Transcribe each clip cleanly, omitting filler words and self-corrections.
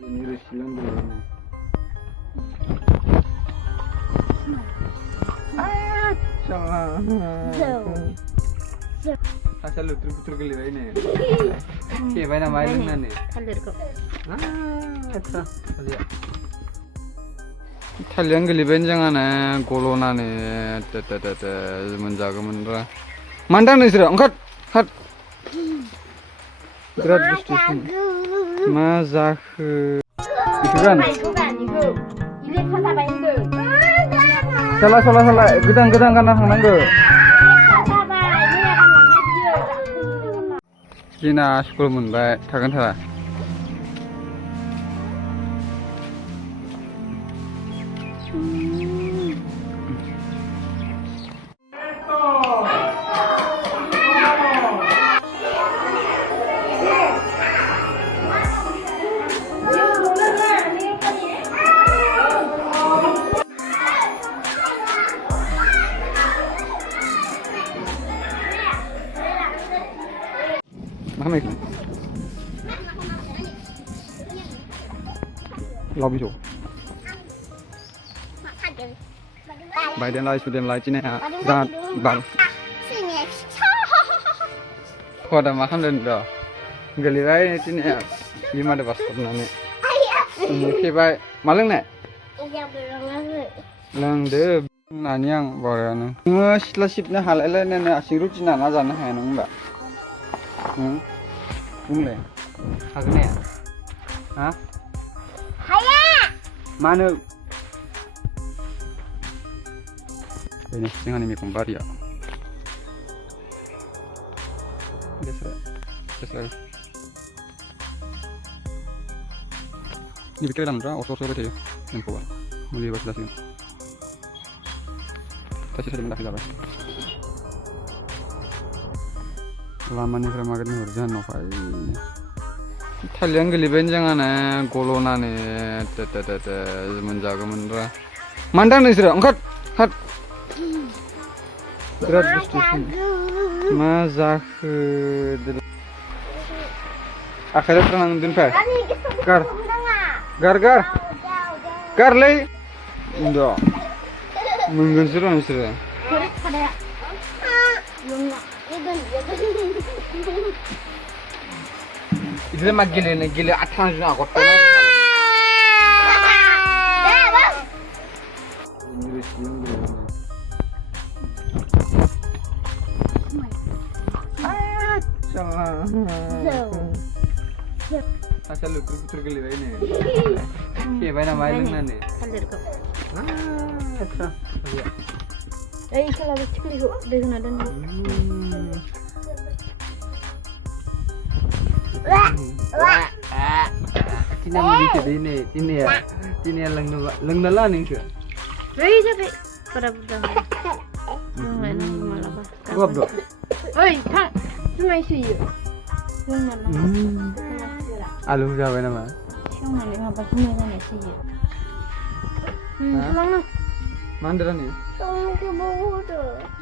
Ini silang dulu. Asal lu putar geli ini. Oke, baik nama ilmu nih. Kalir kok. Eta, lihat. Italian geli benjangan golona nih. Menjaga menra. Mandan nih sih, angkat, kat. Berat bisnis. Mazak. Itu kan? Ini kata apa itu? Salah. Gedang karena hanang ge. Kina sekolah munbai, takkan salah. Mana itu? Lobby show. Bài đen lai su đen lai chính này ra bằng. Kau dah makan dan dah. Gelirai ini ya. Gimana pas pernahnya? Oke baik. Malang nih? Lang deh. Nanyang bawaran. Nggak setelah sipnya hal lain nih asing rutin nana jangan henang mbak. Bungle. Agak ya? Hah? Mana? Ini jangan ini kembar ya. Biasa. Ini bikin dalam dra, osor betul ya. Yang kuat. Mulai bahasa dasar. Kasih saja mendapat apa? Lama nih kerama kan urjan nopai. Italian geli benjangan golona nih. Menjaga menra. Mandan nih sih, angkat. Berat bisnis. Mazak. Akhirnya tenang din pak. Gar lay. Indo. Menggunsur sih. Itu mah gile atang juga kok. Asal lu putar geli ini. Oke, baik nama ilmu nih. Kalir kok. Eta, lihat. Kalau kecil kok dengan ada nih. Cina mau ini, Cina ya. Cina yang leng nala nih sih. Tapi pada budang. Nggak malah pas. Gua bro. Oi, kang, cuma isi ya. Yang mana? Alung siapa nama? Yang mana? Apa cuma kan isi ya? Pulang lah. Mandra nih.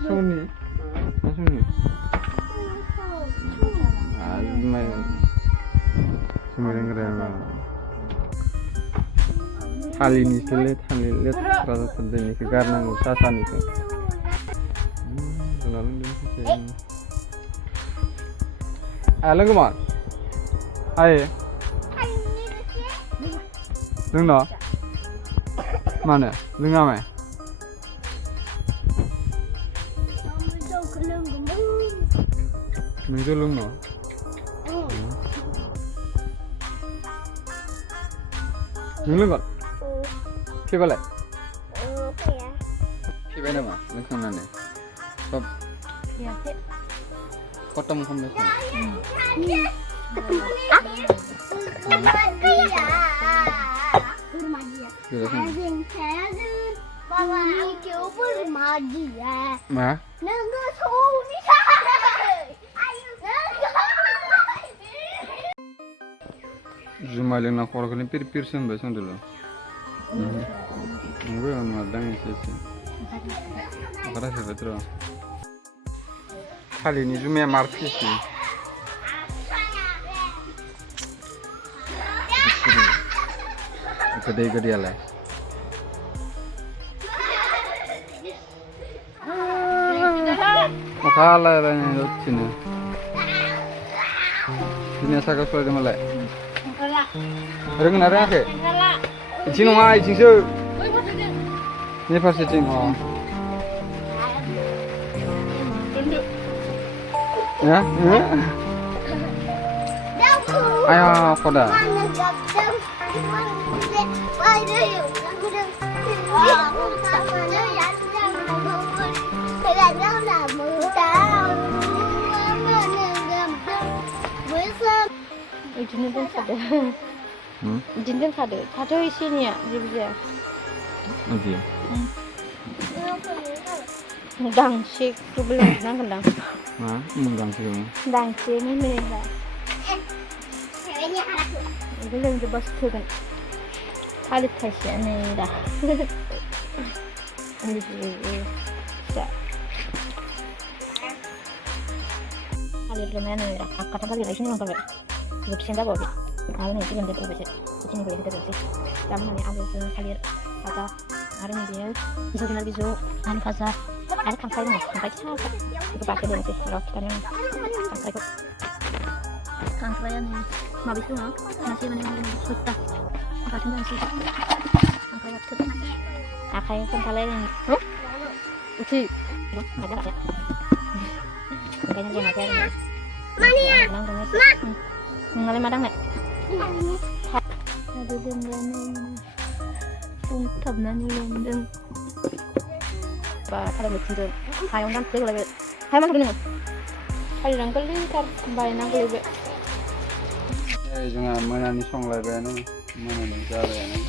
Sony. Sony. Almay. Semuanya keren. Hal ini sulit, rasa sedih nih karena usaha nih. Lalu dia sih. Alang kemana? Ayo. Dengar. Mana? Dengar mai. Menjulung no. Menjulung kok? Siapa lagi? Siapa nama? Lengkap nane. Sob. Biasa. Kotam kamu sih. Ma? Jumalin nak orang ni pir sen besan dulu. Enggak orang madang isi. Agak sih betul. Kali ini cuma martis sih. Gede-gedealah. Mau kalah lah ini sini. Sini asal kau sudah mulai. Rengen ada ke? Icing mah icing su. Ini pas icing oh. Ya? Ayo, koda. Izinnya kan ada. Izinnya kan ada. Ada isinya, jadi. Nanti. Dang sih, tu belum dang. Nah, menggang sih kamu. Dang sih ni mereka. Belum jebas tu kan. Halit kasih ni dah. Ini ya. Halit mana ni dah. Kata kali lagi ni orang kau. Buat siapa bawa? Awalnya itu yang dia berbeza. Ini boleh kita berbeza. Kamu ni awal tu halit kata hari ni dia. Bisa kenal bisu. Hari kata. Ada kangkai ni, kangkai siapa? Itu pakai dia sih. Kalau kita ni kangkai tu. Kangkai ni. Mabis tu nak. Nasi mana ni suta. Apa tu nasi? Kangkai apa tu? Kangkai kangkai ni. Uci. Ada tak? Kayaknya dia nak cari. Mana ya? Ngalih madang tak? Ada dendam untuk nani dendam. Ba ada betul. Hai orang tu lagi. Hai mana kena? Hai orang kali tar bayi nak lagi. Jangan mana ni song lagi ni, mana ni jauh ni.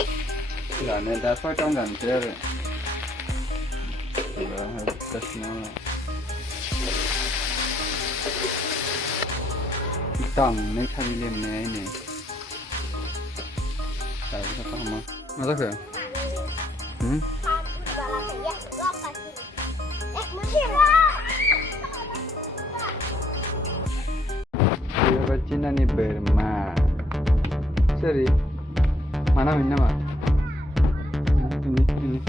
Jangan ni dah soal jangan jauh. Dah harus semua. Tang ni cari lem ni ini. Tahu apa mah? Ada ke? Cina ni Burma. Seri. Mana minna mah? Ini.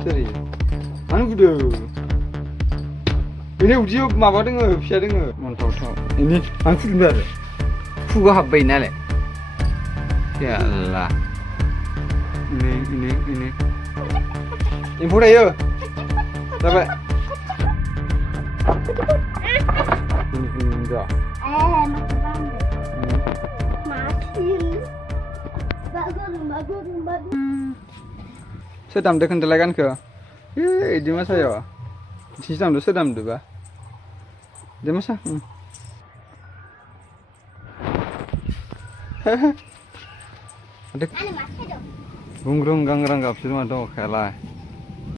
Seri. Mana kudu? Ini ujian apa dengar? Siapa dengar? Mantap. Ini angkut benar. Fuga habis nale. Ya Allah. Ini. Ini pura yo. Dapat. Enggak. Bagus. Sedam dekan telagan ke? Di masa ya? Sedam tu ba? Di masa? Ada. Gungrung gangrang gap semua tu kalah.